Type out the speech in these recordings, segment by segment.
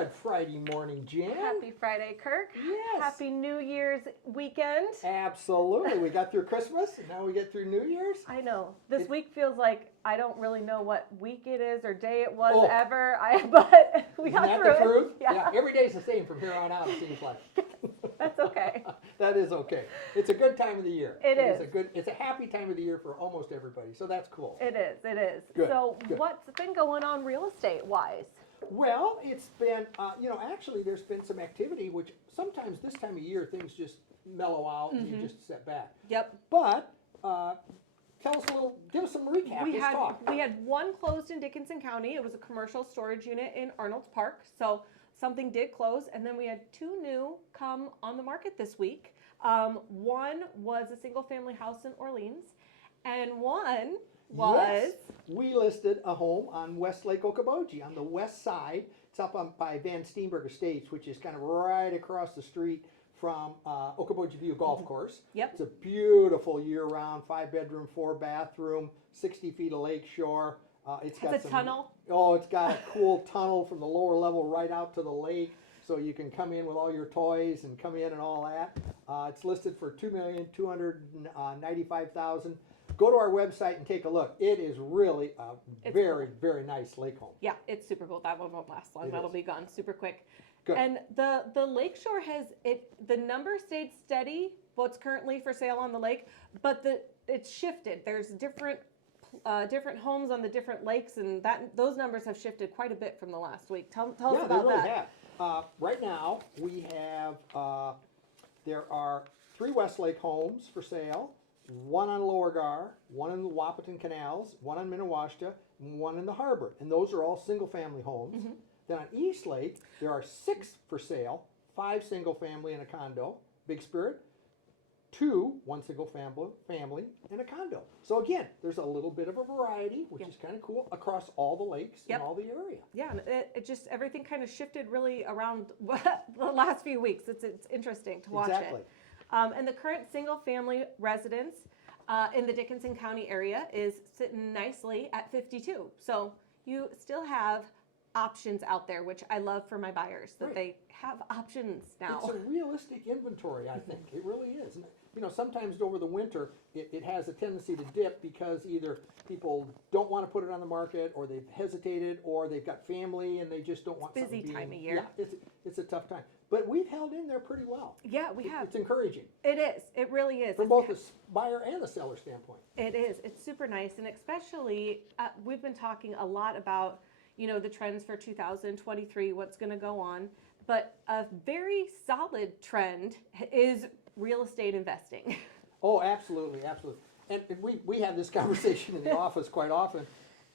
Good Friday morning, Jan. Happy Friday, Kirk. Yes. Happy New Year's weekend. Absolutely. We got through Christmas, and now we get through New Year's. I know. This It- week feels like I don't really know what week it is or day it was Oh. ever. But we Isn't got that through the it. truth? Yeah. Every day's the same from here on out, it seems like. That's okay. That is okay. It's a good time of the year. It is is. It's a happy time of the year for almost everybody, so that's cool. It is. It is. Good, So good. what's been going on real estate wise? Well, it's been, actually there's been some activity, which sometimes this time of year things just mellow out and you just sit back. Yep. But tell us a little, give us some recap. We Let's talk. had one closed in Dickinson County. It was a commercial storage unit in Arnold's Park. So something did close, and then we had two new come on the market this week. One was a single family house in Orleans, and one was Yes, we listed a home on West Lake Okoboji on the west side. It's up on by Van Steenberg Estates, which is kind of right across the street from Okoboji View Golf Course. Yep. It's a beautiful year-round 5-bedroom, 4-bathroom, 60 feet of lake shore. It's has got a some, tunnel. Oh, it's got a cool tunnel from the lower level right out to the lake, so you can come in with all your toys and come in and all that. It's listed for $2,295,000. Go to our website and take a look. It is really a It's very, very nice lake home. Yeah, it's super cool. That one won't last long. It That'll is. be gone super quick. Good. And the lakeshore has it. The number stayed steady. What's currently for sale on the lake, but it's shifted. There's different homes on the different lakes, and those numbers have shifted quite a bit from the last week. Tell us Yeah, they about really that. have. Right now, we have, there are 3 Westlake homes for sale, 1 on Lower Gar, 1 in the Wahpeton Canals, 1 on Minnewashta, and 1 in the harbor. And those are all single-family homes. Mm-hmm. Then on East Lake, there are 6 for sale, 5 single-family and a condo, Big Spirit, 2, 1 single family, and a condo. So again, there's a little bit of a variety, which Yeah. is kind of cool, across all the lakes Yep. and all the area. Yeah, and it just everything kind of shifted really around the last few weeks. It's interesting to watch Exactly. it. And the current single-family residence in the Dickinson County area is sitting nicely at 52. So you still have options out there, which I love for my buyers, that Right. they have options now. It's a realistic inventory, I think. It really is. And, sometimes over the winter, it has a tendency to dip because either people don't want to put it on the market, or they've hesitated, or they've got family and they just don't want busy something being, time of year. Yeah, it's a tough time. But we've held in there pretty well. Yeah, we have. It's encouraging It is. It really is. from both the buyer and the seller standpoint. It is. It's super nice, and especially we've been talking a lot about the trends for 2023, what's going to go on, but a very solid trend is real estate investing. Oh, absolutely, absolutely. And we have this conversation in the office quite often.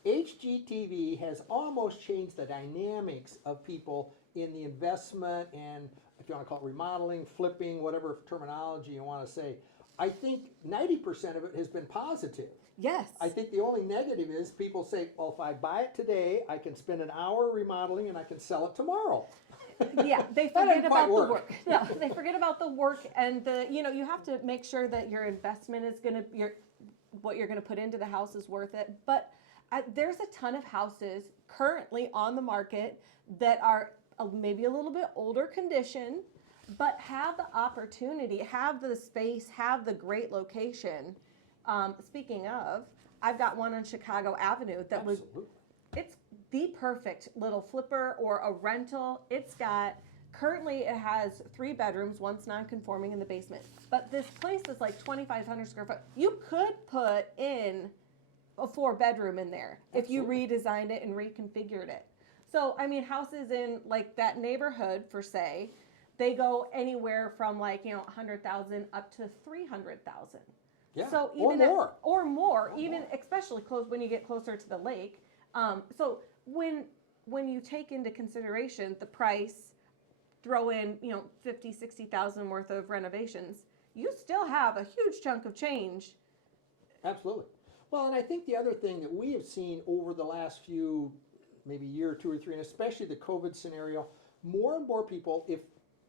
HGTV has almost changed the dynamics of people in the investment and, if you want to call it remodeling, flipping, whatever terminology you want to say. I think 90% of it has been positive. Yes. I think the only negative is people say, well, if I buy it today, I can spend an hour remodeling and I can sell it tomorrow. Yeah, they That forget doesn't quite about the work. work. No, they forget about the work and you have to make sure that your investment is what you're going to put into the house is worth it. But there's a ton of houses currently on the market that are maybe a little bit older condition, but have the opportunity, have the space, have the great location. Speaking of, I've got one on Chicago Avenue that Absolutely. it's the perfect little flipper or a rental. Currently it has 3 bedrooms, one's non-conforming in the basement. But this place is like 2,500 square foot. You could put in a 4-bedroom in there if you redesigned it and reconfigured it. So, houses in like that neighborhood, for say, they go anywhere from 100,000 up to 300,000. Yeah, So or even more. or more, even especially close when you get closer to the lake. So when you take into consideration the price, throw in 50, 60,000 worth of renovations, you still have a huge chunk of change. Absolutely. Well, and I think the other thing that we have seen over the last few, maybe year or 2 or 3, and especially the COVID scenario, more and more people,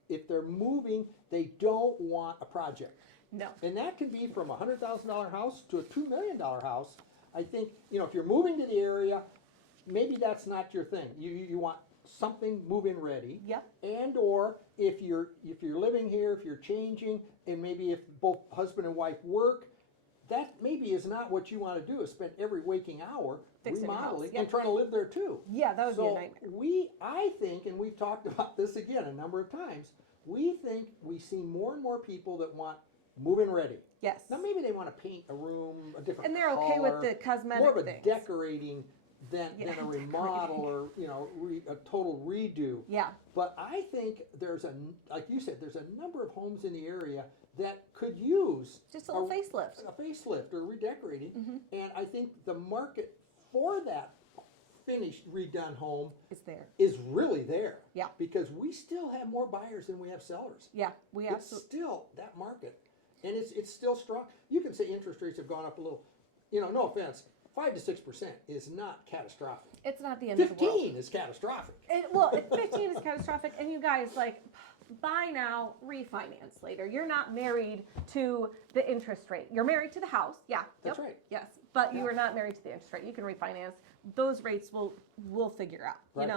if they're moving, they don't want a project. No. And that can be from a $100,000 house to a $2 million house. I think, if you're moving to the area, maybe that's not your thing. You want something move-in ready. Yep. And or if you're living here, if you're changing, and maybe if both husband and wife work, that maybe is not what you want to do, is spend every waking hour Fixing a house, remodeling yep. and trying to live there too. Yeah, that would be a So nightmare. I think, and we've talked about this again a number of times, we think we see more and more people that want move-in ready. Yes. Now maybe they want to paint a room a different And they're okay with the color, cosmetic more of a things. decorating than Yeah, a remodel or a total redo. Yeah. But I think like you said, there's a number of homes in the area that could use Just a little facelift. a facelift or redecorating. Mm-hmm. And I think the market for that finished, redone home Is there. is really there. Yeah. Because we still have more buyers than we have sellers. Yeah, we It's absolutely. still that market, and it's still strong. You can say interest rates have gone up a little. No offense, 5 to 6% is not catastrophic. It's not the end of the world. 15 is catastrophic. 15 is catastrophic, and you guys, like, buy now, refinance later. You're not married to the interest rate. You're married to the house. Yeah. That's yep, right. Yes, but you Yeah. are not married to the interest rate. You can refinance. Those rates will figure out. Right.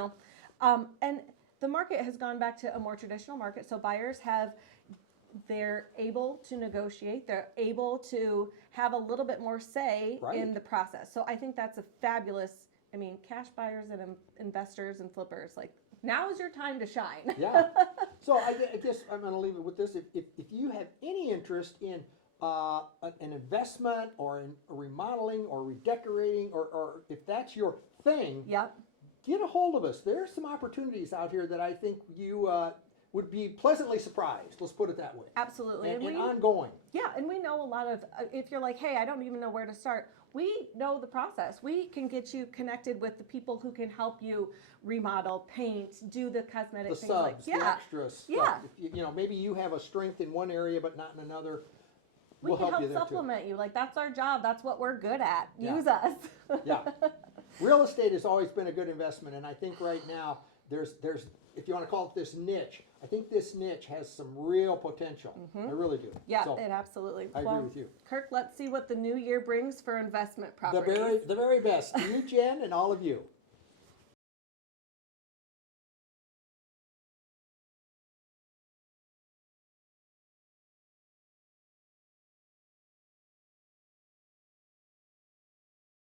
And the market has gone back to a more traditional market. So buyers they're able to negotiate. They're able to have a little bit more say Right. in the process. So I think that's a fabulous. I mean, cash buyers and investors and flippers, like, now is your time to shine. Yeah. So I guess I'm going to leave it with this. If you have any interest in an investment or in remodeling or redecorating, or if that's your thing, Yep. get a hold of us. There are some opportunities out here that I think you would be pleasantly surprised. Let's put it that way. Absolutely. And we ongoing. Yeah, and we know a lot of, if you're like, hey, I don't even know where to start, we know the process. We can get you connected with the people who can help you remodel, paint, do the cosmetic The things like subs, the yeah. extra stuff. Yeah. If maybe you have a strength in one area but not in another. We We'll can help you help there too. supplement you. Like, that's our job. That's what we're good at. Yeah. Use us. Yeah. Real estate has always been a good investment, and I think right now there's if you want to call it this niche, I think this niche has some real potential. I really do. Yeah, So, it absolutely. I agree with you. Kirk, let's see what the new year brings for investment the properties. very best to you, Jen, and all of you.